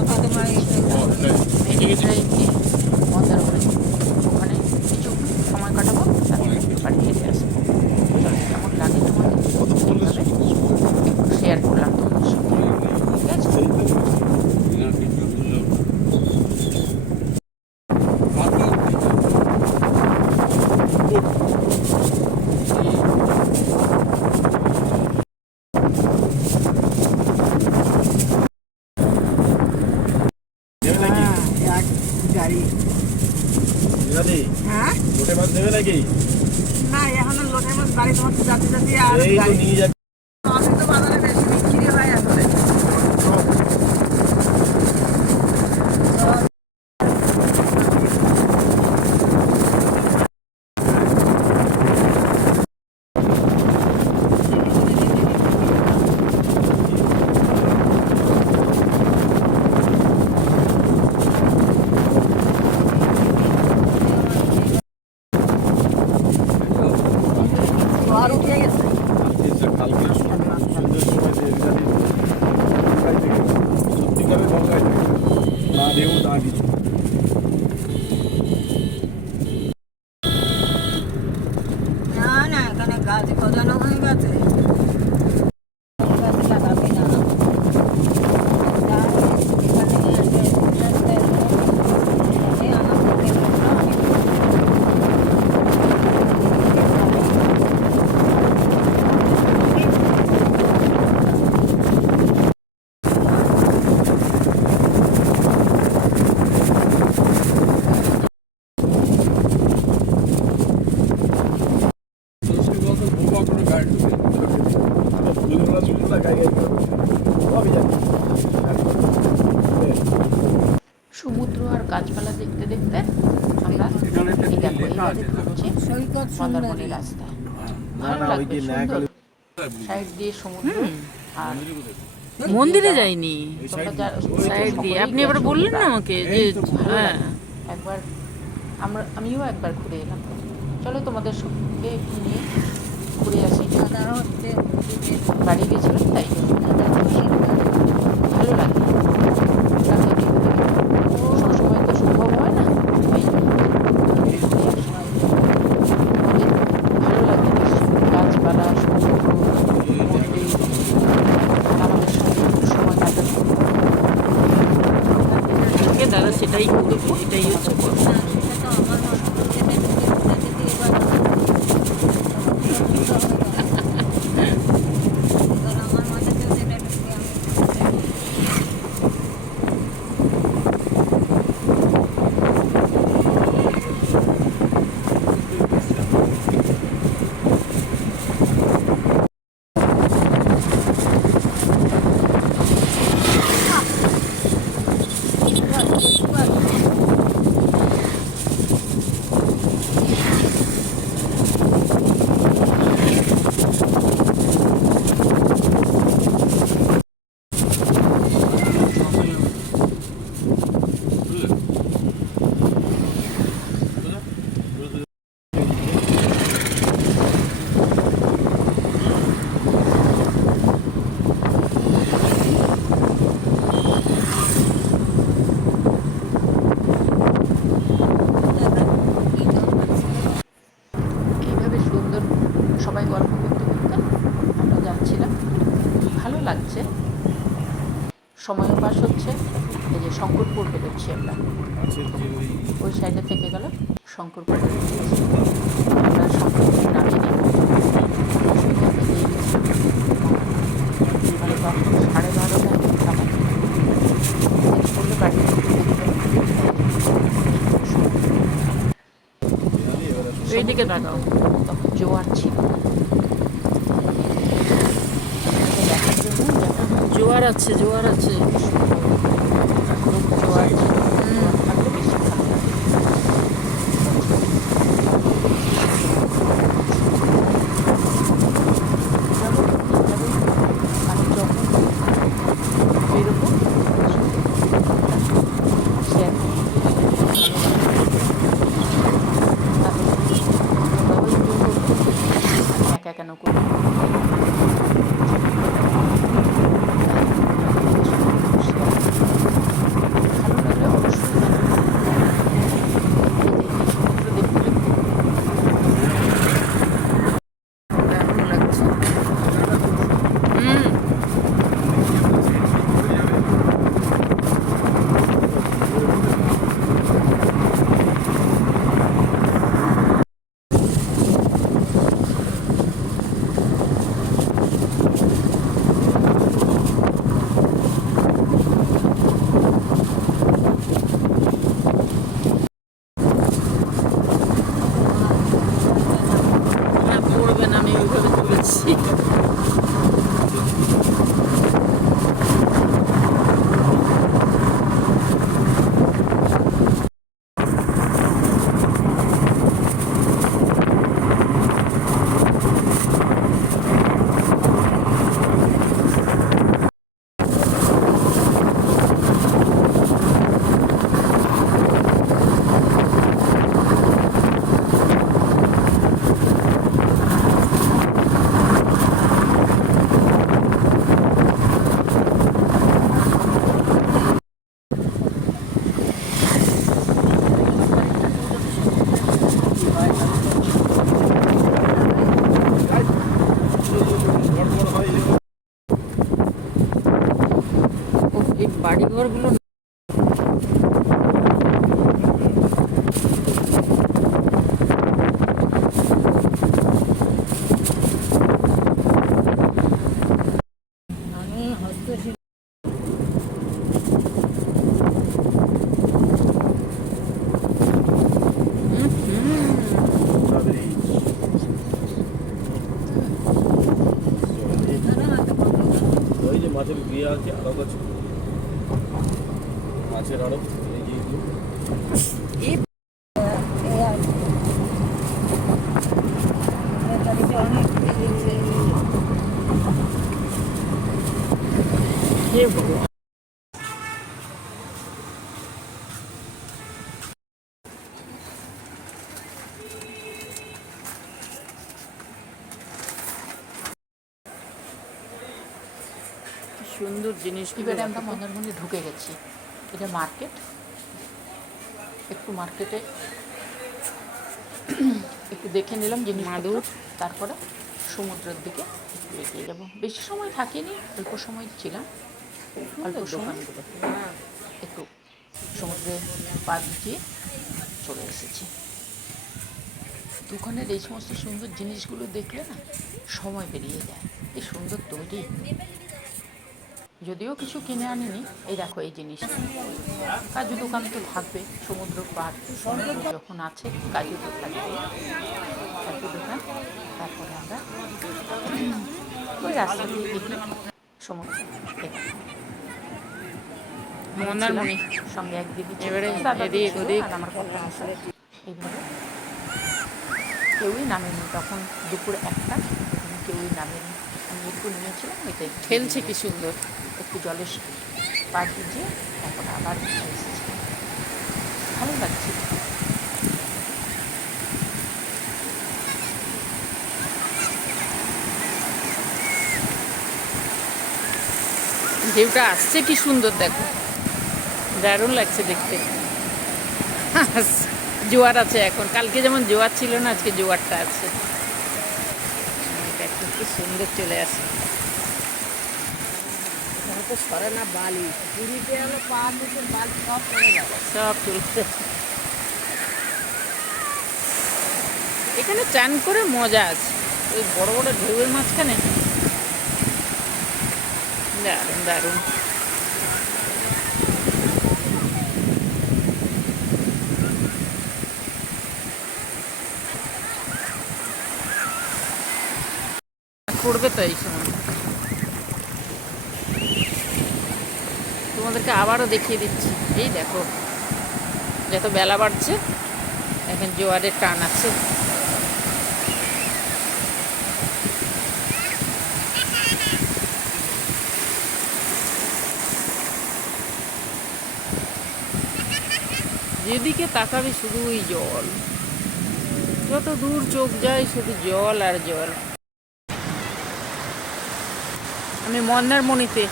কত তোমার এই মেরিন ড্রাইভ দিয়ে মন্দারমণি ওখানে কিছু সময় কাটাবো তারপরে বাড়ি ফিরে আসব চলো, কেমন লাগে তোমাদের একটু শেয়ার করলাম তোমাদের সঙ্গে ঠিক আছে এক গাড়ি। হ্যাঁ? লোটে মাছ নেবে নাকি? না এখনও লোটে মাছ বাড়ি তোমার যাতে যাতে আর সমুদ্র আর গাছপালা দেখতে দেখতে আমরা সৈকত রাস্তা। সাইড দিয়ে সমুদ্র আর মন্দিরে যাইনি। সাইড দিয়ে। আপনি এবার বললেন না আমাকে যে হ্যাঁ। একবার আমরা আমিও একবার ঘুরে এলাম। চলো তোমাদের সঙ্গে নিয়ে ঘুরে আসি? সাদা হচ্ছে বাড়ি গেছিলাম তাই জন্য ভালো লাগে প্রাকৃতিক সবসময় তো সম্ভব হয় না তাই জন্য ঘুরে আসি। আমাদের ভালো লাগে বেশ গাছপালা সমুদ্র মন্দির আর আমাদের সঙ্গে একটু সময় কাটানো ঠিক দাদা সেটাই করব এটাই হচ্ছে কথা। সেটা তো আমার মত যেটা যদি এবার এবার আমার মাথাতে যেটা ঢুকে আমি এইভাবে সুন্দর সবাই গল্প করতে করতে আমরা যাচ্ছিলাম। ভালো লাগছে। সময়ও পাস হচ্ছে। এই যে শঙ্করপুর বেরোচ্ছি আমরা। ওই ওই সাইডে থেকে গেল শঙ্করপুর বেরোচ্ছি। আমরা শঙ্করপুর নামিয়ে নিই মানে তখন সাড়ে বারোটায় নামাই করলে বাড়ি থেকে এইদিকে তাকাও তখন জোয়ার ছিল। জোয়ার আছে জোয়ার আছে। জোয়ার এই বাড়িঘরগুলো আমি হস্তশিল্প তাদের এই এখানে হাতে কত ওই যে মাছের বিয়ে আছে আরও আছে মাছের আরও এই যে এগুলো। এই আছে এই গাড়িতে অনেক দিয়েছে হে ভগবান কি সুন্দর জিনিস এবারে আমরা মন্দারমণি ঢুকে গেছি। এটা মার্কেট। একটু মার্কেটে একটু দেখে নিলাম যে মাদুর। তারপরে সমুদ্রের দিকে একটু এগিয়ে যাব। বেশি সময় থাকিনি অল্প সময় ছিলাম। অল্প সময় একটু সমুদ্রে পা দিয়ে চলে এসেছি। দোকানের এই সমস্ত সুন্দর জিনিসগুলো দেখলে না সময় বেরিয়ে যায়। এই সুন্দর তৈরি। যদিও কিছু কিনে আনিনি। এই দেখো এই জিনিসটা। কাজু দোকান তো থাকবে সমুদ্র সমুদ্র যখন আছে কাজু থাকবে কাজু দোকান তারপরে আমরা ওই রাস্তা দিয়ে এগিয়ে সমুদ্র দেখি মন্দারমণি। সঙ্গে এক দিদি ছিল। এবারে এদিক ওদিক। আমার কথা আসলে এইভাবে কেউই নামেনি। তখন দুপুর একটা কেউই নামেনি। আমি নিয়েছিলাম ওইটাই। খেলছে কি সুন্দর। একটু জলের পা ভিজিয়ে তারপর আবার এসেছি। ভালো লাগছে। ঢেউটা আসছে কি সুন্দর দেখো। দারুণ লাগছে দেখতে। জোয়ার আছে এখন। কালকে যেমন জোয়ার ছিল না আজকে জোয়ারটা আছে। কি সুন্দর চলে আসে। এখানে তো সরে না বালি। পুরীতে হলো পা মুখের বালি সব পড়ে যাবে। সব তুলছে এখানে চান করে মজা আছে। ওই বড় বড় ঢেউয়ের মাঝখানে। দারুণ দারুণ। করবে তো এই সময়। তোমাদেরকে আবারও দেখিয়ে দিচ্ছি। এই দেখো, যত বেলা বাড়ছে, এখন জোয়ারের টান আছে। যেদিকে তাকাবি ওই জল। যত দূর চোখ যায়, শুধু জল আর জল। আমি মন্দারমণিতে।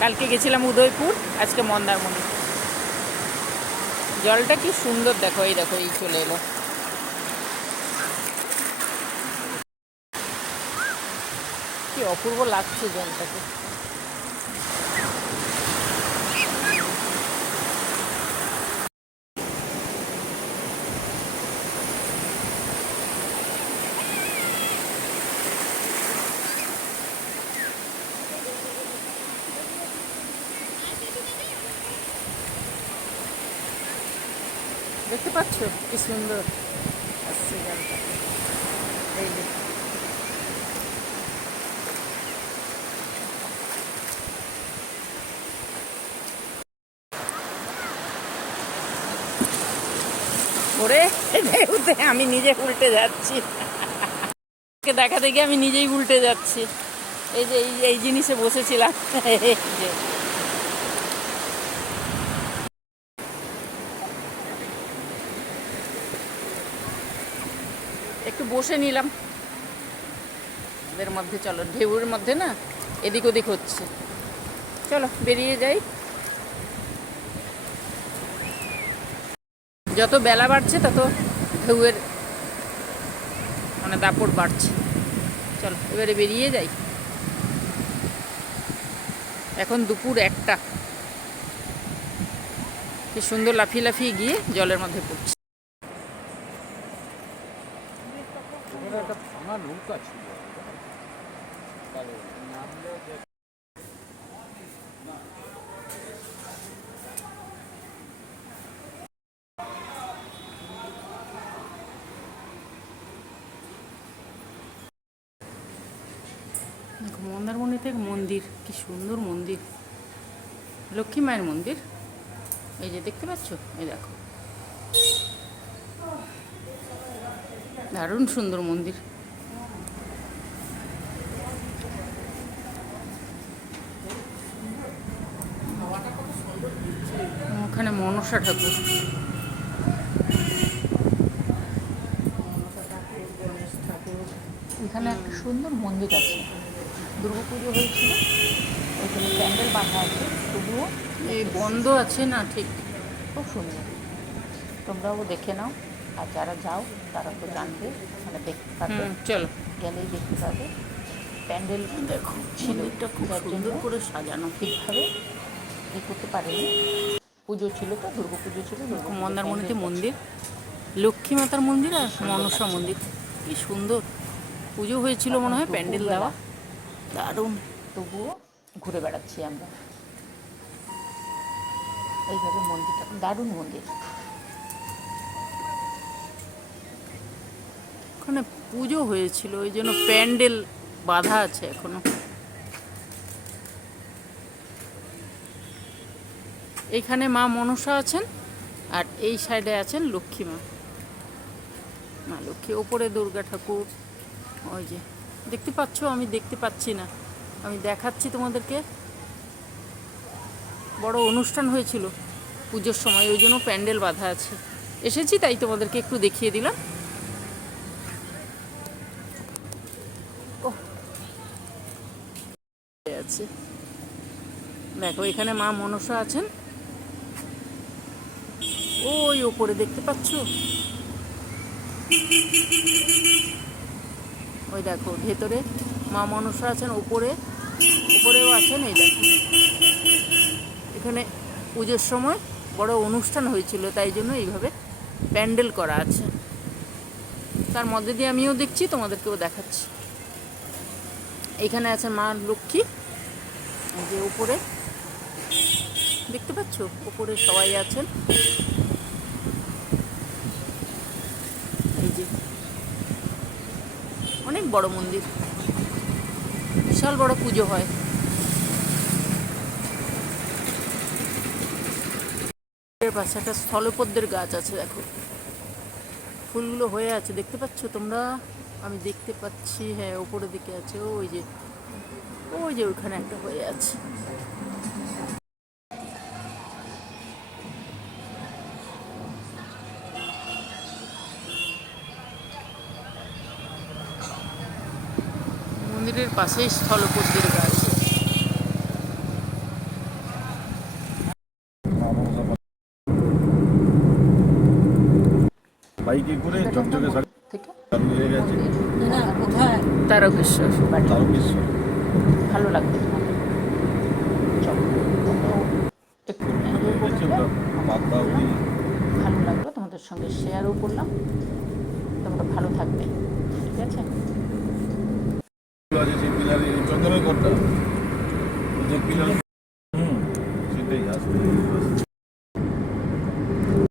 কালকে গেছিলাম উদয়পুর, আজকে মন্দারমণি। জলটা কি সুন্দর, দেখো, এই দেখো, এই চলে এলো। কি অপূর্ব লাগছে জলটাকে দেখতে কি সুন্দর। আমি নিজে উল্টে যাচ্ছি। দেখাতে গিয়ে আমি নিজেই উল্টে যাচ্ছি। এই যে, এই জিনিসে বসেছিলাম একটু বসে নিলাম। এদের মধ্যে চলো, ঢেউয়ের মধ্যে না, এদিক ওদিক হচ্ছে। চলো, বেরিয়ে যাই। যত বেলা বাড়ছে, তত ঢেউয়ের মানে দাপট বাড়ছে। চলো, এবারে বেরিয়ে যাই। এখন দুপুর একটা। কি সুন্দর লাফিয়ে লাফিয়ে গিয়ে জলের মধ্যে পড়ছে ওখানে একটা ভাঙা নৌকা ছিল নামলে মন্দারমণি থেকে মন্দির, কি সুন্দর মন্দির। লক্ষ্মী মায়ের মন্দির। এই যে দেখতে পাচ্ছ? এই দেখো। দারুণ সুন্দর মন্দির ওখানে মনসা ঠাকুর। এখানে একটা সুন্দর মন্দির আছে। দুর্গাপুজো হয়েছিল। ওইখানে প্যান্ডেল বাঁধা আছে। তবুও এই বন্ধ আছে না ঠিক? খুব সুন্দর। তোমরাও দেখে নাও। আর যারা যাও তারা তো জানবে। মানে দেখতে পাবে চলো। গেলেই দেখতে পাবে প্যান্ডেল দেখো ছিল খুব সুন্দর করে সাজানো। ঠিকভাবে ই করতে পারেনি। পুজো ছিল তো দুর্গা পুজো ছিল মন্দারমণিতে মন্দির। লক্ষ্মী মাতার মন্দির আর মনসা মন্দির। কি সুন্দর। পুজো হয়েছিল মনে হয় প্যান্ডেল দেওয়া দারুণ। তবুও ঘুরে বেড়াচ্ছি আমরা। এইভাবে মন্দিরটা দারুণ মন্দির। ওখানে পুজো হয়েছিল ওই জন্য প্যান্ডেল বাঁধা আছে এখনও। এইখানে মা মনসা আছেন আর এই সাইডে আছেন লক্ষ্মী মা। মা লক্ষ্মী, ওপরে দুর্গা ঠাকুর। ওই যে, দেখতে পাচ্ছ? আমি দেখতে পাচ্ছি না। আমি দেখাচ্ছি তোমাদেরকে। বড় অনুষ্ঠান হয়েছিল পুজোর সময়, ওই জন্য প্যান্ডেল বাঁধা আছে। এসেছি, তাই তোমাদেরকে একটু দেখিয়ে দিলাম। আছে। দেখো, এখানে মা মনসা আছেন। ওই ওপরে দেখতে পাচ্ছ? ওই দেখো, ভেতরে মা মনসা আছেন, ওপরে, ওপরেও আছেন, এই দেখো। এখানে পুজোর সময় বড় অনুষ্ঠান হয়েছিল, তাই জন্য এইভাবে প্যান্ডেল করা আছে। তার মধ্যে দিয়ে আমিও দেখছি, তোমাদেরকেও দেখাচ্ছি। এখানে আছে মা লক্ষ্মী যে উপরে দেখতে পাচ্ছ? উপরে সবাই আছেন এই যে অনেক বড় মন্দির। বিশাল বড় পুজো হয়। পাশে একটা স্থলপদ্মের গাছ আছে, দেখো। ফুলগুলো হয়ে আছে, দেখতে পাচ্ছ তোমরা? আমি দেখতে পাচ্ছি হ্যাঁ ওপরের দিকে আছে, ওই যে ওই যে ওইখানে একটা হয়ে আছে। পাশেই বাইকে করে গেছে। কোথায়? তারকেশ্বর। তারকেশ্বর। ভালো লাগবে ভালো লাগল তোমাদের সঙ্গে শেয়ারও করলাম। তোমরা ভালো থাকবে। ঠিক আছে?